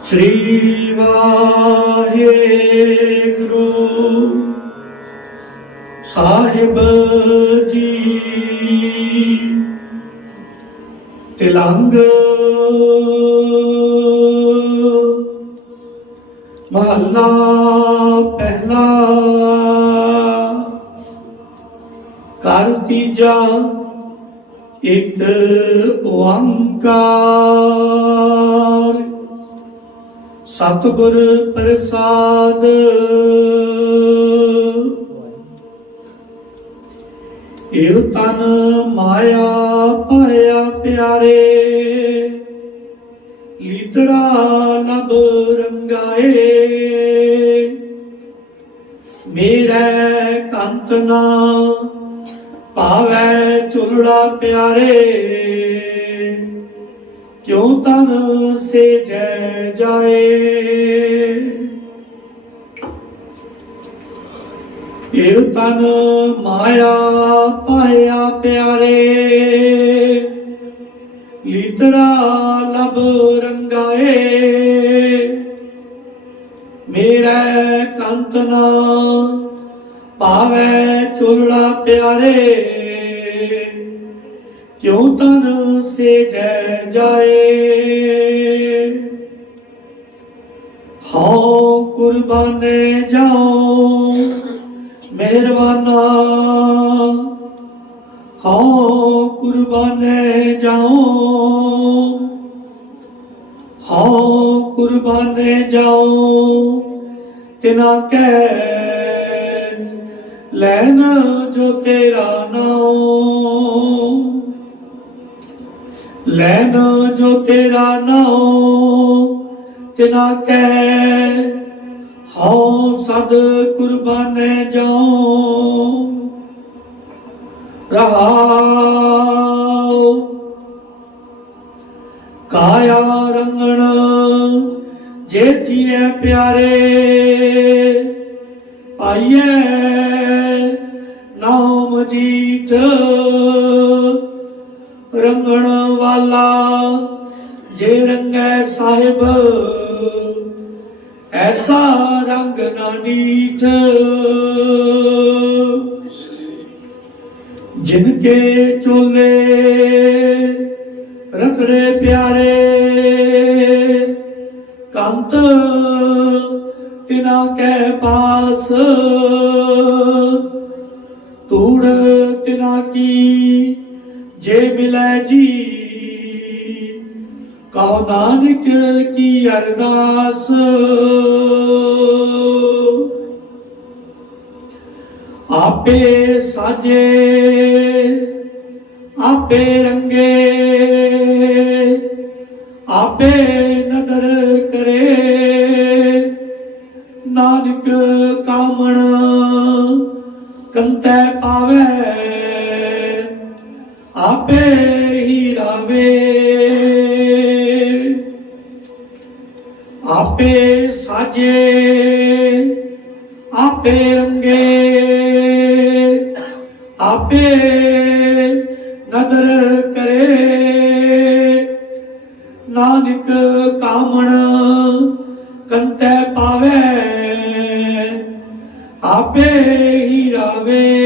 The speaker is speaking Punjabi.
ਸ੍ਰੀ ਵਾਹਿਗੁਰੂ ਸਾਹਿਬ ਜੀ ਤਿਲੰਗ ਮਹੱਲਾ ਪਹਿਲਾ ਕਰ ਤੀਜਾ ਇੱਕ ਓੰਕਾਰ ਸਤਿਗੁਰ ਪ੍ਰਸਾਦ। ਇਹ ਤਨ ਮਾਇਆ ਪਾਇਆ ਪਿਆਰੇ, ਲੀਤੜਾ ਲਬ ਰੰਗਾਏ। ਮੇਰੇ ਕੰਤ ਨਾ ਪਾਵੈ ਚੁਲੜਾ ਪਿਆਰੇ। ਕਿਉ ਤਨ ਸੇ ਜੈ ਜਾਏ? ਏਵ ਤਨ ਮਾਇਆ ਪਾਇਆ ਪਿਆਰੇ। ਲੀਤੜਾ ਲਬ ਰੰਗਾਏ। ਮੇਰਾ ਕੰਤ ਨਾ ਪਾਵੈ ਚੁਲੜਾ ਪਿਆਰੇ। ਕਿਉ ਤਨ ਸੇ ਜੈ ਜਾਏ। ਹਉ ਕੁਰਬਾਨੇ ਜਾਉ, ਮਿਹਰਬਾਨਾ। ਹਉ ਕੁਰਬਾਨੇ ਜਾਉ, ਹਉ ਕੁਰਬਾਨੇ ਜਾਉ। ਤਿਨਾ ਕੈ, ਲੈਨ ਜੋ ਤੇਰਾ ਨਾ ਲੈਨ ਜੋ ਤੇਰਾ ਨਾਉ ਤਿਨਾ ਕੈ ਹਉ ਸਦ ਕੁਰਬਾਨੇ ਜਾਉ। ਰਹਾਉ, ਕਾਇਆ ਰੰਗਣ ਜੇ ਜੀਏ ਪਿਆਰੇ ਪਾਈਏ ਨਾਮ ਜੀਤ ਰੰਗਣ। ਵਾਲਾ ਜੇ ਰੰਗੈ ਸਾਹਿਬ, ਐਸਾ ਰੰਗ ਨਾ ਨੀਠ। ਜਿਨ ਕੇ ਚੋਲੇ ਰਤੜੇ ਪਿਆਰੇ, ਕੰਤ ਤਿਨਾ ਕੈ ਪਾਸ। ਤੂੜ ਤਿਨਾ ਕੀ ਜੇ ਮਿਲੈ ਜੀ ਕਹੋ ਨਾਨਕ ਕੀ ਅਰਦਾਸ? ਆਪੇ ਸਾਜੇ, ਆਪੇ ਰੰਗੇ, ਆਪੇ ਨਦਰ ਕਰੇ। ਨਾਨਕ ਕਾਮਣ ਕੰਤੈ ਪਾਵੇ, ਆਪੇ ਹੀ ਰਾਵੇ। ਆਪੇ ਸਾਜੇ ਆਪੇ ਰੰਗੇ ਆਪੇ ਨਦਰ ਕਰੇ। ਨਾਨਕ ਕਾਮਣ ਕੰਤੈ ਪਾਵੇ ਆਪੇ ਹੀ ਰਾਵੇ।